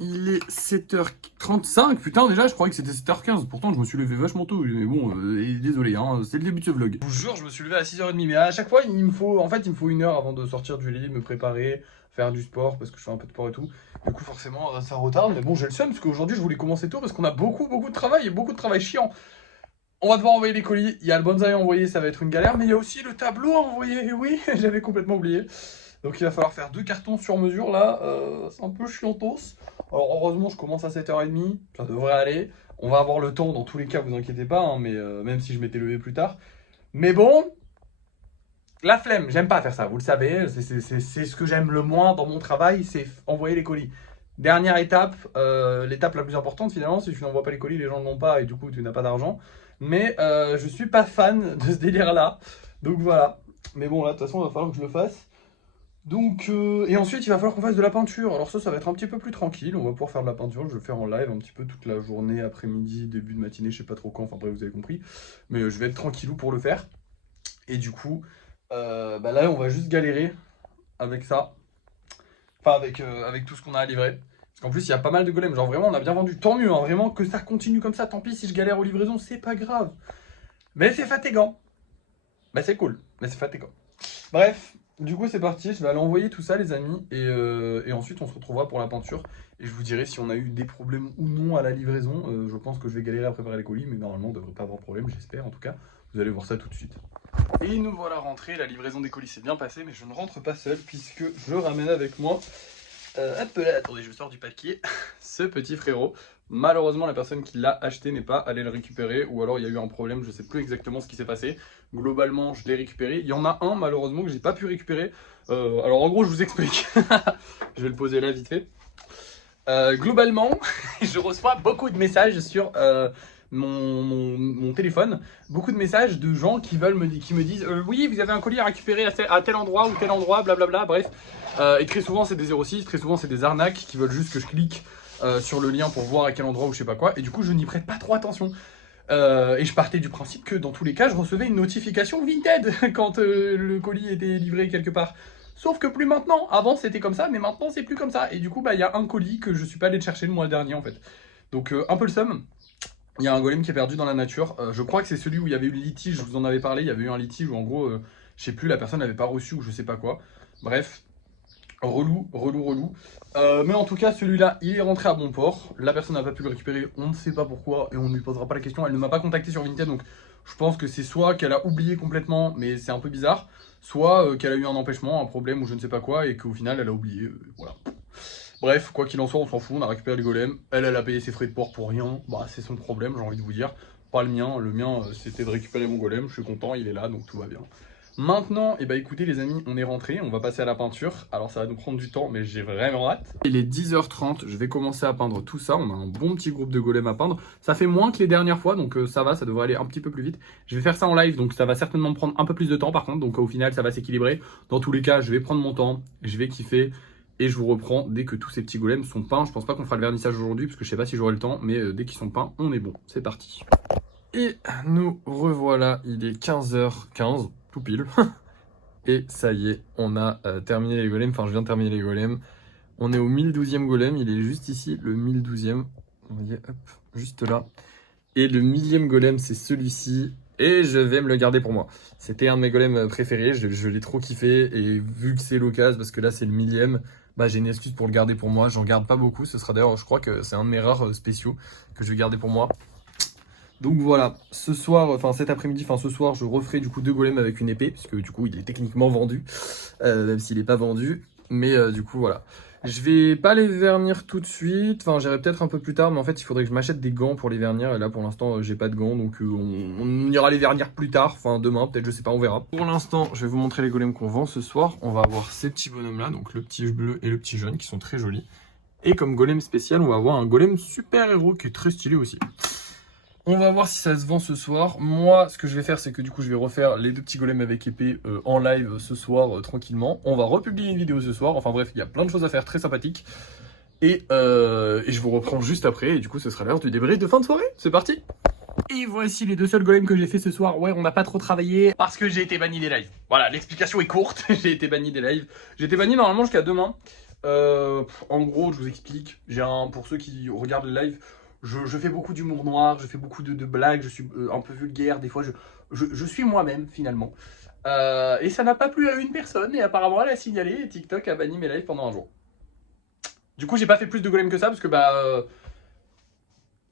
Il est 7h35. Putain, déjà, je croyais que c'était 7h15. Pourtant, je me suis levé vachement tôt. Mais bon, désolé, hein, c'est le début de ce vlog. Je vous jure, je me suis levé à 6h30. Mais à chaque fois, il me faut 1 heure avant de sortir du lit, me préparer, faire du sport, parce que je fais un peu de sport et tout. Du coup, forcément, ça retarde. Mais bon, j'ai le seum, parce qu'aujourd'hui, je voulais commencer tôt, parce qu'on a beaucoup de travail, et beaucoup de travail chiant. On va devoir envoyer les colis. Il y a le bonsaï à envoyer, ça va être une galère. Mais il y a aussi le tableau à envoyer. Et oui, j'avais complètement oublié. Donc il va falloir faire 2 cartons sur mesure là, c'est un peu chiantos. Alors heureusement je commence à 7h30, ça devrait aller. On va avoir le temps dans tous les cas, vous inquiétez pas, hein, mais même si je m'étais levé plus tard. Mais bon, la flemme, j'aime pas faire ça, vous le savez, c'est ce que j'aime le moins dans mon travail, c'est envoyer les colis. Dernière étape, l'étape la plus importante finalement, si tu n'envoies pas les colis, les gens ne l'ont pas et du coup tu n'as pas d'argent. Mais je suis pas fan de ce délire là, donc voilà. Mais bon là de toute façon il va falloir que je le fasse. Donc, et ensuite il va falloir qu'on fasse de la peinture. Alors ça va être un petit peu plus tranquille, on va pouvoir faire de la peinture, je vais le faire en live un petit peu toute la journée, après-midi, début de matinée, je sais pas trop quand, enfin bref vous avez compris. Mais je vais être tranquillou pour le faire. Et du coup, bah là on va juste galérer avec ça. Enfin avec tout ce qu'on a à livrer. Parce qu'en plus il y a pas mal de golems, genre vraiment on a bien vendu, tant mieux, hein, vraiment que ça continue comme ça, tant pis si je galère aux livraisons, c'est pas grave. Mais c'est fatigant. Bah c'est cool, mais c'est fatigant. Bref, du coup c'est parti, je vais aller envoyer tout ça les amis et ensuite on se retrouvera pour la peinture et je vous dirai si on a eu des problèmes ou non à la livraison. Je pense que je vais galérer à préparer les colis mais normalement on devrait pas avoir de problème, j'espère en tout cas. Vous allez voir ça tout de suite. Et nous voilà rentrés, la livraison des colis s'est bien passée mais je ne rentre pas seul puisque je ramène avec moi hop là, attendez, je sors du papier. Ce petit frérot. Malheureusement, la personne qui l'a acheté n'est pas allée le récupérer, ou alors il y a eu un problème, je sais plus exactement ce qui s'est passé. Globalement, je l'ai récupéré. Il y en a un, malheureusement, que j'ai pas pu récupérer. Alors en gros, je vous explique. Je vais le poser là vite fait. Globalement, je reçois beaucoup de messages sur mon téléphone, beaucoup de messages de gens qui me disent oui, vous avez un colis à récupérer à tel endroit ou tel endroit, blablabla, bref. Et très souvent c'est des 06, très souvent c'est des arnaques qui veulent juste que je clique sur le lien pour voir à quel endroit ou je sais pas quoi. Et du coup je n'y prête pas trop attention. Et je partais du principe que dans tous les cas je recevais une notification Vinted quand le colis était livré quelque part. Sauf que plus maintenant, avant c'était comme ça, mais maintenant c'est plus comme ça. Et du coup, bah il y a un colis que je suis pas allé chercher le mois dernier en fait. Donc un peu le seum. Il y a un golem qui est perdu dans la nature. Je crois que c'est celui où il y avait eu le litige, je vous en avais parlé. Il y avait eu un litige où en gros, je sais plus, la personne n'avait pas reçu ou je sais pas quoi. Bref, relou. Mais en tout cas, celui-là, il est rentré à bon port. La personne n'a pas pu le récupérer, on ne sait pas pourquoi et on ne lui posera pas la question. Elle ne m'a pas contacté sur Vinted, donc je pense que c'est soit qu'elle a oublié complètement, mais c'est un peu bizarre, soit qu'elle a eu un empêchement, un problème ou je ne sais pas quoi, et qu'au final, elle a oublié. Voilà. Bref, quoi qu'il en soit, on s'en fout, on a récupéré les golems. Elle a payé ses frais de port pour rien. Bah, c'est son problème, j'ai envie de vous dire. Pas le mien. Le mien, c'était de récupérer mon golem. Je suis content, il est là, donc tout va bien. Maintenant, eh ben, écoutez les amis, on est rentré, on va passer à la peinture. Alors ça va nous prendre du temps, mais j'ai vraiment hâte. Il est 10h30, je vais commencer à peindre tout ça. On a un bon petit groupe de golems à peindre. Ça fait moins que les dernières fois, donc ça va, ça devrait aller un petit peu plus vite. Je vais faire ça en live, donc ça va certainement me prendre un peu plus de temps par contre. Donc au final, ça va s'équilibrer. Dans tous les cas, je vais prendre mon temps, je vais kiffer. Et je vous reprends dès que tous ces petits golems sont peints. Je pense pas qu'on fera le vernissage aujourd'hui, parce que je sais pas si j'aurai le temps. Mais dès qu'ils sont peints, on est bon. C'est parti. Et nous revoilà, il est 15h15, tout pile. Et ça y est, on a terminé les golems, enfin je viens de terminer les golems. On est au 1012e golem, il est juste ici, le 1012e. Vous voyez, hop, juste là. Et le 1000e golem, c'est celui-ci. Et je vais me le garder pour moi. C'était un de mes golems préférés, je l'ai trop kiffé. Et vu que c'est l'occasion, parce que là c'est le 1000e, bah, j'ai une excuse pour le garder pour moi. J'en garde pas beaucoup, ce sera d'ailleurs, je crois que c'est un de mes rares spéciaux que je vais garder pour moi. Donc voilà, ce soir, enfin cet après-midi, enfin ce soir, je referai du coup 2 golems avec une épée, puisque du coup il est techniquement vendu, même s'il n'est pas vendu. Mais du coup voilà. Je vais pas les vernir tout de suite, enfin j'irai peut-être un peu plus tard, mais en fait il faudrait que je m'achète des gants pour les vernir. Et là pour l'instant j'ai pas de gants, donc on ira les vernir plus tard, enfin demain peut-être, je sais pas, on verra. Pour l'instant je vais vous montrer les golems qu'on vend ce soir. On va avoir ces petits bonhommes là, donc le petit bleu et le petit jaune qui sont très jolis. Et comme golem spécial, on va avoir un golem super héros qui est très stylé aussi. On va voir si ça se vend ce soir. Moi, ce que je vais faire, c'est que du coup, je vais refaire les 2 petits golems avec épée en live ce soir, tranquillement. On va republier une vidéo ce soir. Enfin bref, il y a plein de choses à faire, très sympathiques. Et je vous reprends juste après. Et du coup, ce sera l'heure du débrief de fin de soirée. C'est parti! Et voici les 2 seuls golems que j'ai fait ce soir. Ouais, on n'a pas trop travaillé parce que j'ai été banni des lives. Voilà, l'explication est courte. J'ai été banni des lives. J'ai été banni normalement jusqu'à demain. En gros, je vous explique. Pour ceux qui regardent le live, je fais beaucoup d'humour noir, je fais beaucoup de blagues, je suis un peu vulgaire, des fois je suis moi-même finalement. Et ça n'a pas plu à une personne, et apparemment elle a signalé, et TikTok a banni mes lives pendant un jour. Du coup, j'ai pas fait plus de golem que ça, parce que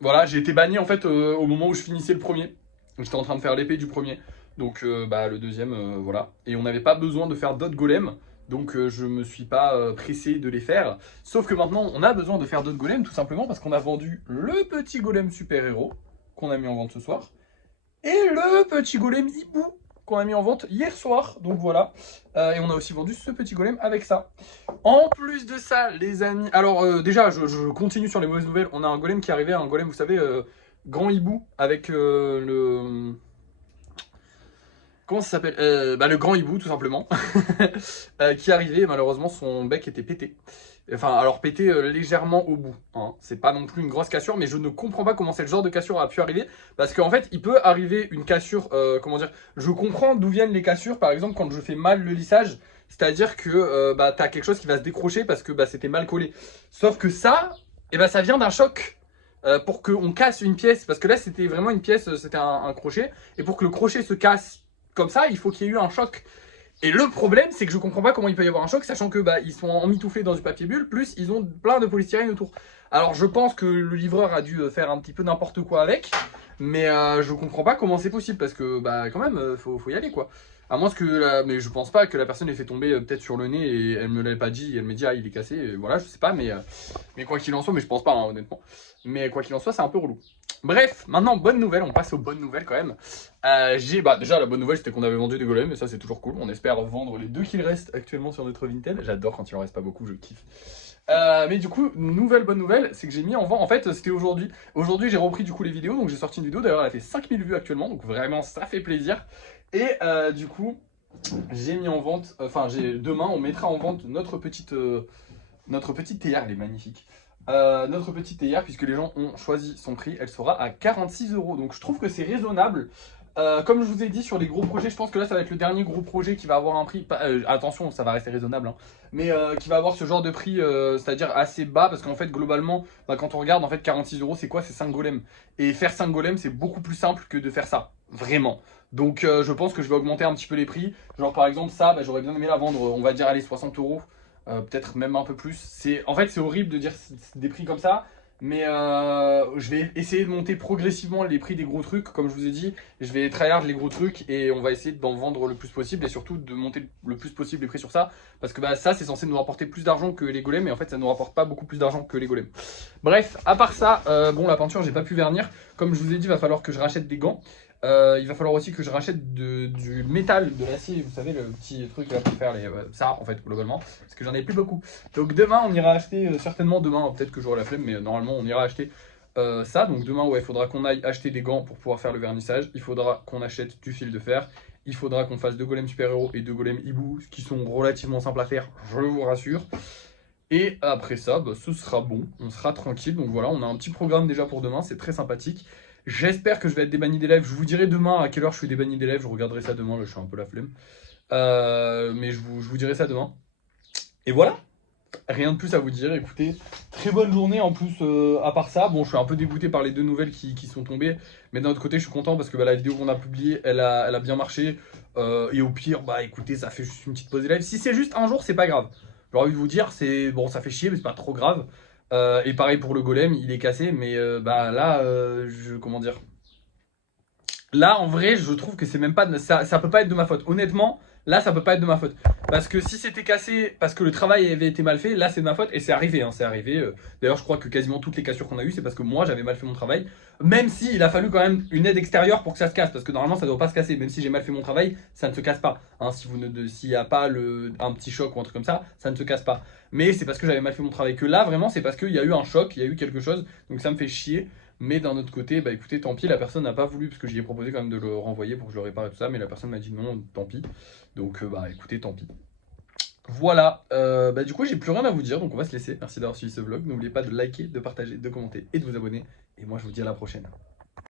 voilà, j'ai été banni en fait au moment où je finissais le premier. J'étais en train de faire l'épée du premier. Donc le deuxième, voilà. Et on n'avait pas besoin de faire d'autres golems. Donc je me suis pas pressé de les faire. Sauf que maintenant, on a besoin de faire d'autres golems, tout simplement parce qu'on a vendu le petit golem super-héros qu'on a mis en vente ce soir. Et le petit golem hibou qu'on a mis en vente hier soir. Donc voilà. Et on a aussi vendu ce petit golem avec ça. En plus de ça, les amis... Alors déjà, je continue sur les mauvaises nouvelles. On a un golem qui est arrivé, un golem, vous savez, grand hibou avec le... Comment ça s'appelle le grand hibou, tout simplement. Qui est arrivé, malheureusement, son bec était pété. Enfin, alors pété légèrement au bout. Hein. C'est pas non plus une grosse cassure, mais je ne comprends pas comment ce genre de cassure a pu arriver. Parce qu'en fait, il peut arriver une cassure, comment dire, je comprends d'où viennent les cassures, par exemple, quand je fais mal le lissage. C'est-à-dire que t'as quelque chose qui va se décrocher parce que c'était mal collé. Sauf que ça, ça vient d'un choc. Pour qu'on casse une pièce, parce que là c'était vraiment une pièce, c'était un crochet. Et pour que le crochet se casse comme ça, il faut qu'il y ait eu un choc. Et le problème, c'est que je comprends pas comment il peut y avoir un choc, sachant que ils sont emmitouflés dans du papier bulle, plus ils ont plein de polystyrène autour. Alors je pense que le livreur a dû faire un petit peu n'importe quoi avec, mais je comprends pas comment c'est possible, parce que quand même, faut y aller quoi. À moins que mais je pense pas que la personne ait fait tomber peut-être sur le nez et elle me l'avait pas dit, et elle m'a dit ah il est cassé, et voilà, je sais pas, mais quoi qu'il en soit, mais je pense pas hein, honnêtement. Mais quoi qu'il en soit, c'est un peu relou. Bref, maintenant, bonne nouvelle, on passe aux bonnes nouvelles quand même. Déjà, la bonne nouvelle, c'était qu'on avait vendu des golems, et ça, c'est toujours cool. On espère vendre les deux qu'il reste actuellement sur notre Vinted. J'adore quand il en reste pas beaucoup, je kiffe. Mais du coup, bonne nouvelle, c'est que j'ai mis en vente, en fait, c'était aujourd'hui. Aujourd'hui, j'ai repris du coup les vidéos, donc j'ai sorti une vidéo, d'ailleurs, elle a fait 5000 vues actuellement, donc vraiment, ça fait plaisir. Et du coup, j'ai mis en vente, demain, on mettra en vente notre petite théière, elle est magnifique. Notre petite théière, puisque les gens ont choisi son prix, elle sera à 46 €. Donc je trouve que c'est raisonnable. Comme je vous ai dit sur les gros projets, je pense que là ça va être le dernier gros projet qui va avoir un prix, attention ça va rester raisonnable, hein, mais qui va avoir ce genre de prix, c'est-à-dire assez bas, parce qu'en fait globalement, quand on regarde, en fait 46 € c'est quoi? C'est 5 golems. Et faire 5 golems c'est beaucoup plus simple que de faire ça, vraiment. Donc je pense que je vais augmenter un petit peu les prix. Genre par exemple ça, j'aurais bien aimé la vendre, on va dire allez 60 €. Peut-être même un peu plus. En fait, c'est horrible de dire des prix comme ça, mais je vais essayer de monter progressivement les prix des gros trucs, comme je vous ai dit. Je vais tryhard les gros trucs et on va essayer d'en vendre le plus possible et surtout de monter le plus possible les prix sur ça, parce que ça, c'est censé nous rapporter plus d'argent que les golems, mais en fait, ça nous rapporte pas beaucoup plus d'argent que les golems. Bref, à part ça, bon, la peinture, j'ai pas pu vernir. Comme je vous ai dit, il va falloir que je rachète des gants. Il va falloir aussi que je rachète du métal, de l'acier, vous savez, le petit truc là pour faire ça en fait globalement, parce que j'en ai plus beaucoup. Donc demain on ira acheter, certainement demain, peut-être que j'aurai la flemme, mais normalement on ira acheter ça. Donc demain il faudra qu'on aille acheter des gants pour pouvoir faire le vernissage, il faudra qu'on achète du fil de fer, il faudra qu'on fasse 2 golems super-héros et 2 golems hibou, qui sont relativement simples à faire, je vous rassure. Et après ça, ce sera bon, on sera tranquille. Donc voilà, on a un petit programme déjà pour demain, c'est très sympathique. J'espère que je vais être débanni des lives. Je vous dirai demain à quelle heure je suis débanni des lives. Je regarderai ça demain, là je suis un peu la flemme. Mais je vous dirai ça demain. Et voilà, rien de plus à vous dire. Écoutez, très bonne journée en plus à part ça. Bon, je suis un peu dégoûté par les 2 nouvelles qui sont tombées. Mais d'un autre côté, je suis content parce que la vidéo qu'on a publiée, elle a bien marché. Et au pire, écoutez, ça fait juste une petite pause des lives. Si c'est juste un jour, c'est pas grave. J'ai envie de vous dire, bon, ça fait chier, mais c'est pas trop grave. Et pareil pour le golem, il est cassé, mais là, comment dire, là en vrai je trouve que c'est même pas ça peut pas être de ma faute, honnêtement. Là ça peut pas être de ma faute, parce que si c'était cassé parce que le travail avait été mal fait, là c'est de ma faute. Et c'est arrivé, hein, c'est arrivé. D'ailleurs je crois que quasiment toutes les cassures qu'on a eues, c'est parce que moi j'avais mal fait mon travail. Même si il a fallu quand même une aide extérieure pour que ça se casse, parce que normalement ça doit pas se casser. Même si j'ai mal fait mon travail, ça ne se casse pas, hein. S'il n'y a pas un petit choc ou un truc comme ça, ça ne se casse pas. Mais c'est parce que j'avais mal fait mon travail, que là vraiment c'est parce qu'il y a eu un choc, il y a eu quelque chose. Donc ça me fait chier. Mais d'un autre côté, écoutez, tant pis, la personne n'a pas voulu, parce que j'y ai proposé quand même de le renvoyer pour que je le répare et tout ça, mais la personne m'a dit non, tant pis. Donc écoutez, tant pis. Voilà, du coup j'ai plus rien à vous dire, donc on va se laisser. Merci d'avoir suivi ce vlog. N'oubliez pas de liker, de partager, de commenter et de vous abonner. Et moi je vous dis à la prochaine.